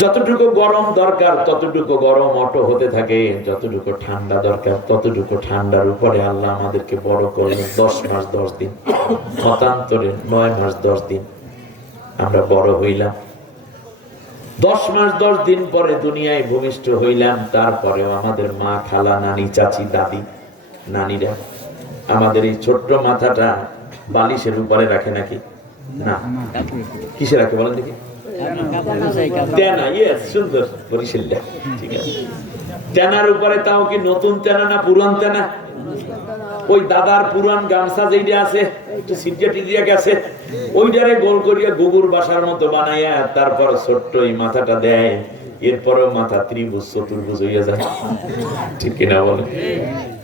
যতটুকু গরম দরকার ততটুকু গরম অটো হতে থাকে, যতটুকু ঠান্ডা দরকার ততটুকু ঠান্ডার উপরে আল্লাহ আমাদেরকে বড় করলেন। 10 মাস 10 দিন, মতান্তরে 9 মাস 10 দিন আমরা বড় হইলাম। 10 মাস 10 দিন পরে দুনিয়ায় ভূমিষ্ঠ হইলাম। তারপরেও আমাদের মা, খালা, নানি, চাচি, দাদি, নানিরা আমাদের এই ছোট্ট মাথাটা বালিশের উপরে রাখে নাকি? না। কিসে রাখে বলেন দেখি? তেনা। ইয়েস, সুন্দর বরিশাল্লা। ঠিক আছে, তেনার উপরে। তাও কি নতুন তেনা না পুরান তেনা? ওই দাদার পুরান গামছা যেটা আছে একটু সিটিয়া টিটিয়া গেছে, ওইটারে গোল করিয়া গুগুর বাসার মতো বানাইয়া তারপর ছোট্ট এই মাথাটা দেয়। এরপরেও মাথা ত্রিভুজ চতুর্ভুজ হইয়া যায়। ঠিক কিনা বলে?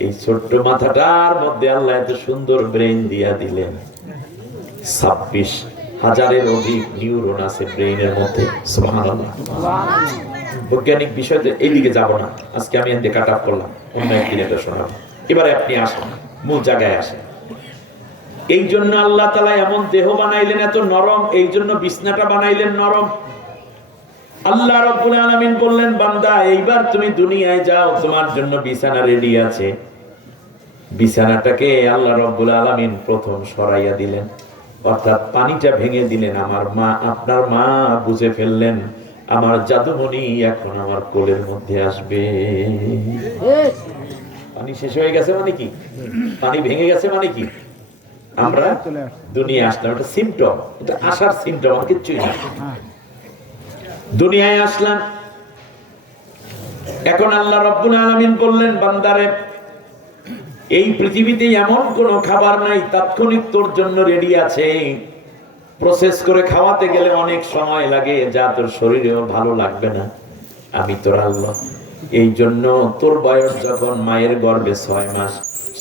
এই ছোট্ট মাথাটার মধ্যে আল্লাহ এত সুন্দর ব্রেন দিয়া দিলেন। 26,000-এর অধিক নিউরন আছে ব্রেইনের মধ্যে। সুবহানাল্লাহ। বৈজ্ঞানিক বিষয়তে এইদিকে যাব না, আজকে আমি এখানে কাট অফ করলাম, অন্য একদিন এটা শোনাবো। এবারে আপনি আসেন, মূল জায়গায় আসেন। এই জন্য আল্লাহ তাআলা এমন দেহ বানাইলেন এত নরম, এই জন্য বিছনাটা বানাইলেন নরম। আল্লাহ রাব্বুল আলামিন বললেন, বান্দা এইবার তুমি দুনিয়ায় যাও, তোমার জন্য বিছানা রেডি আছে। বিছানাটাকে আল্লাহ রাব্বুল আলামিন প্রথম সরাইয়া দিলেন, অর্থাৎ পানিটা ভেঙে দিলেন। আমার মা, আপনার মা বুঝে ফেললেন আমার জাদুমণি এখন আমার কোলের মধ্যে আসবে। পানি শেষ হয়ে গেছে মানে কি? পানি ভেঙে গেছে মানে কি? আমরা দুনিয়ায় আসলাম, এটা সিম্পটম, এটা আসার সিম্পটম, আর কিছুই না। দুনিয়ায় আসলাম। এখন আল্লাহ রাব্বুল আলামিন বললেন, বান্দারে এই পৃথিবীতে এমন কোন খাবার নাই তাৎক্ষণিক তোর জন্য রেডি আছে। প্রসেস করে খাওয়াতে গেলে অনেক সময় লাগে, যা তোর শরীরেও ভালো লাগবে না। আমি তোর আল্লাহ। এই জন্য তোর বয়স যখন মায়ের গর্ভে 6 মাস,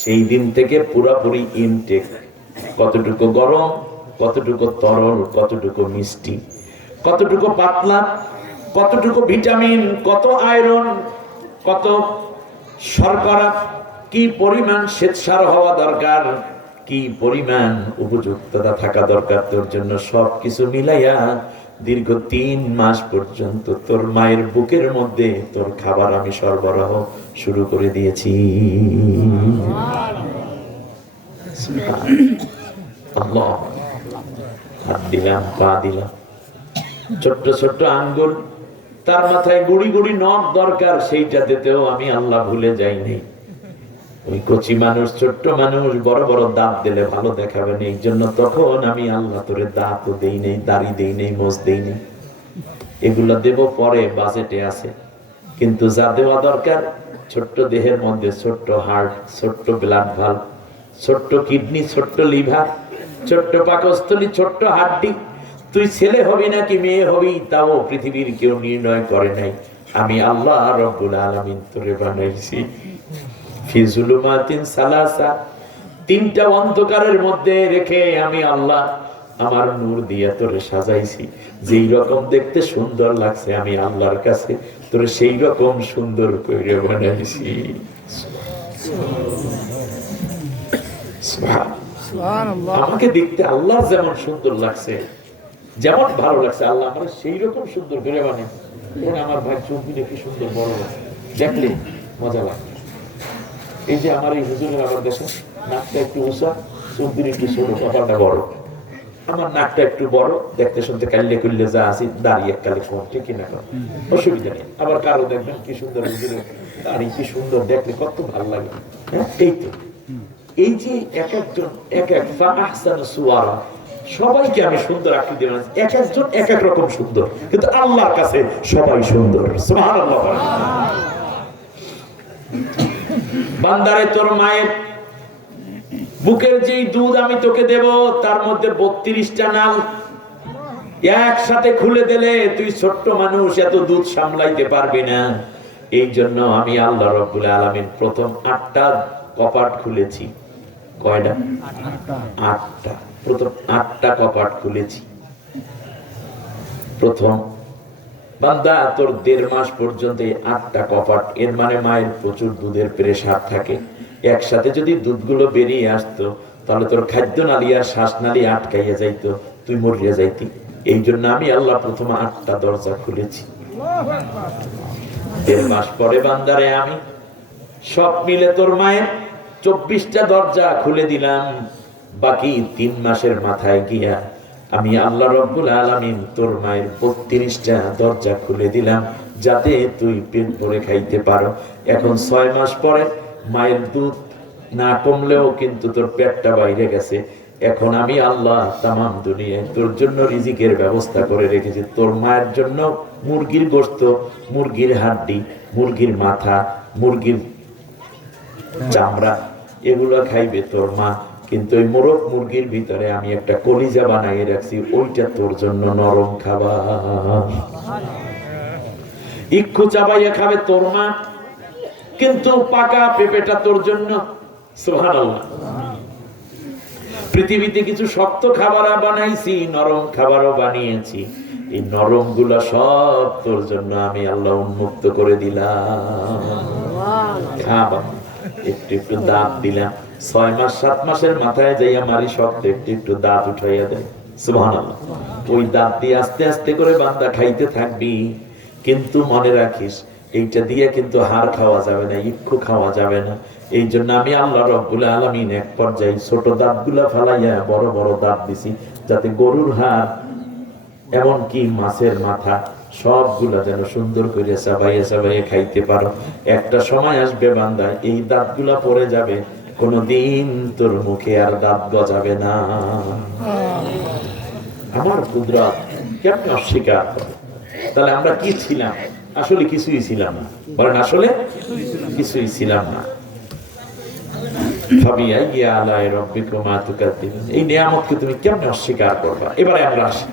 সেই দিন থেকে পুরোপুরি ইনটেক, কতটুকু গরম, কতটুকু তরল, কতটুকু মিষ্টি, কতটুকু পাতলা, কতটুকু ভিটামিন, কত আয়রন, কত শর্করা, কি পরিমাণ শ্বেতসার হওয়া দরকার, কি পরিমাণ উপযুক্ততা থাকা দরকার তোর জন্য, সবকিছু মিলাইয়া দীর্ঘ 3 মাস পর্যন্ত তোর মায়ের বুকের মধ্যে তোর খাবার আমি সরবরাহ শুরু করে দিয়েছি। আল্লাহ। হাত দিলাম, পা দিলাম, ছোট্ট ছোট্ট আঙ্গুল, তার মাথায় গুড়ি গুড়ি নখ দরকার, সেইটা দিতেও আমি আল্লাহ ভুলে যাইনি। ওই কচি মানুষ, ছোট্ট মানুষ বড় বড় দাঁত দিলে ভালো দেখাবে না, এই জন্য তখন আমি আল্লাহ তোরে দাঁতও দেই নেই, দাড়ি দেই নেই, মোজ দেই নেই। এগুলো দেব পরে, বাজেটে আছে। কিন্তু যা দেওয়া দরকার, ছোট্ট দেহের মধ্যে ছোট্ট হার্ট, ছোট্ট ব্লাড ভাল্ব, ছোট্ট কিডনি, ছোট্ট লিভার, ছোট্ট পাকস্থলী, ছোট্ট হাড্ডি। তুই ছেলে হবি নাকি মেয়ে হবি তাও পৃথিবীর কেউ নির্ণয় করে নাই, আমি আল্লাহ রাব্বুল আলামিন তোরে বানাইছি। ফি যুলুমাতিন সালাসা, 3টা অন্ধকারের মধ্যে রেখে আমি আল্লাহ আমার নূর দিয়ে তোরে সাজাইছি। যেই রকম দেখতে সুন্দর লাগছে আমি আল্লাহর কাছে তোরে সেই রকম সুন্দর করে বানাইছি। সুবহানাল্লাহ। আমাকে দেখতে আল্লাহ যেমন সুন্দর লাগছে, যেমন ভালো লাগছে, আল্লাহ আমার সেই রকম সুন্দর করে বানাইছে। আমার ভাই চোখগুলো কি সুন্দর বড়, দেখলে মজা লাগে। এই যে আমার এই হুজুরের, আমার দেশে নাকটা একটু উঁচা, চোখগুলো একটু ছোট, কপালটা বড়। আমার নাকটা একটু বড়, দেখতে শুনতে কাল্লে কুল্লে যা আছি, দাঁড়িয়ে এককালে কম, ঠিক কিনা? অসুবিধা নেই। আবার কারো দেখবেন কি সুন্দর হুজুরের দাড়ি, কি সুন্দর, দেখলে কত ভালো লাগে। হ্যাঁ, এই তো এই যে এক একজন এক এক ফাহসানু সুওয়ারা, সবাইকে আমি সুন্দর আকৃতি বানাইছি, এক একজন এক এক রকম সুন্দর, কিন্তু আল্লাহর কাছে সবাই সুন্দর। সুবহানাল্লাহ। বান্দারে তোর মায়ের বুকের যেই দুধ আমি তোকে দেব, তার মধ্যে 32টা নাল একসাথে খুলে দিলে তুই ছোট্ট মানুষ, এত দুধ সামলাইতে পারবি না। এই জন্য আমি আল্লাহ রাব্বুল আলামিন প্রথম 8টা কপাট খুলেছি। কয়টা? 8টা। প্রথম 8টা কপাট খুলেছি। প্রথম বান্দা তোর 1.5 মাস পর্যন্ত 8টা কপাট, এর মানে মায়ের প্রচুর দুধের প্রেসার থাকে। একসাথে যদি দুধগুলো বেরিয়ে আসতো তাহলে তোর খাদ্য নালী আর শ্বাসনালী আটকাইয়া যাইতো, তুই মরিয়া যাইতি। এই জন্য আমি আল্লাহ প্রথমে 8টা দরজা খুলেছি। 1.5 মাস পরে বান্দারে আমি সব মিলে তোর মায়ের 24টা দরজা খুলে দিলাম। বাকি 3 মাসের মাথায় গিয়া আমি আল্লাহ রব্বুল আলামিন তোর মায়ের 32টা দরজা খুলে দিলাম, যাতে তুই পেট ভরে খাইতে পারো। এখন 6 মাস পরে মায়ের দুধ না কমলেও কিন্তু তোর পেটটা বাইরে গেছে। এখন আমি আল্লাহ তামাম দুনিয়ায় তোর জন্য রিজিকের ব্যবস্থা করে রেখেছি। তোর মায়ের জন্য মুরগির গোশত, মুরগির হাড্ডি, মুরগির মাথা, মুরগির চামড়া, এগুলো খাইবে তোর মা। কিন্তু ওই মোরগ মুরগির ভিতরে আমি একটা কলিজা বানাইয়ে রাখছি, ওইটা তোর জন্য নরম খাবার। ইক্ষু চাবাইয়া খাবে তোর মা, কিন্তু পাকা পেঁপেটা তোর জন্য। সুবহানাল্লাহ। পৃথিবীতে কিছু শক্ত খাবার বানাইছি, নরম খাবারও বানিয়েছি। এই নরম গুলা সব তোর জন্য আমি আল্লাহ উন্মুক্ত করে দিলাম। খাবা, একটু একটু দাঁত দিলাম। 6 মাস 7 মাসের মাথায় যাইয়া মারি শক্ত একটু একটু দাঁত উঠাইয়া দেয়। সুবহানাল্লাহ। ওই দাঁত দিয়ে আস্তে আস্তে করে বান্দা খাইতে থাকবি। কিন্তু মনে রাখিস, এইটা দিয়ে কিন্তু হাড় খাওয়া যাবে না, ইক্ষু খাওয়া যাবে না। এই জন্য আমি আল্লাহ রব্বুল আলামিন এক পর্যায়ে ছোট দাঁতগুলা ফালাইয়া বড় বড় দাঁত দিছি, যাতে গরুর হাড় এমনকি মাছের মাথা সবগুলা যেন সুন্দর করে চাবাইয়া চাবাইয়া খাইতে পারো। একটা সময় আসবে বান্দা, এই দাঁতগুলা পড়ে যাবে, কোনদিন তোর মুখে আর দাঁত গজাবে না। আমার কুদরত কেমন অস্বীকার করে? তাহলে আমরা কি ছিলাম? আসলে কিছুই ছিলাম না। বলেন, আসলে কিছুই ছিলাম না। এই নিয়ামতকে তুমি কেমনে অস্বীকার করবা? এবারে আমরা আসি।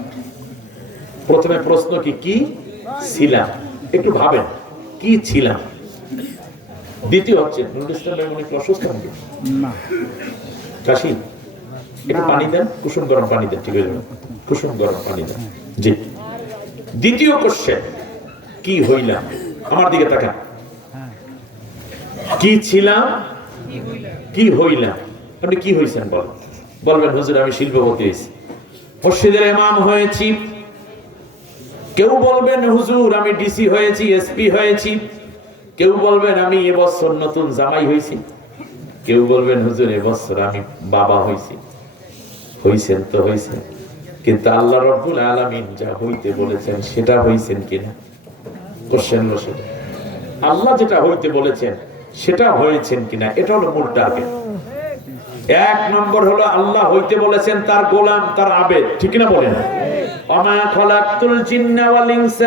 প্রথমে প্রশ্ন কি ছিলাম? একটু ভাবেন, কি ছিলাম? দ্বিতীয় হচ্ছে অসুস্থ নাকি? কাশি? একটু পানি দেন, কুসুম গরম পানি দেন। ঠিক আছে, কুসুম গরম পানি দেন। জি। দ্বিতীয় কোশ্চেন, কি হইলাম? আমার দিকে তাকান। কি ছিলাম, কি হইলাম? আপনি কি হইছেন বলেন? বলবেন, হুজুর আমি শিল্পপতি হয়েছি, মসজিদের ইমাম হয়েছি। কেউ বলবেন, হুজুর আমি ডিসি হয়েছি, এসপি হয়েছি। কেউ বলবেন, আমি এবছর নতুন জামাই হয়েছি। কেউ বলবেন, হুজুর এবছর আমি বাবা হয়েছি। হইছেন তো হইছেন, কিন্তু আল্লাহ রাব্বুল আলামিন যা হইতে বলেছেন সেটা হইছেন কিনা? কোশ্চেন বসে, আল্লাহ যেটা হইতে বলেছেন সেটা হয়েছেন কিনা, এটা হলো মূল টার্গেট। 1 নম্বর হলো আল্লাহ হইতে বলেছেন তার গোলাম, তার আবেদ। ঠিক না বলেন? ওমা খলাকতুল জিন্না ওয়াল ইনসা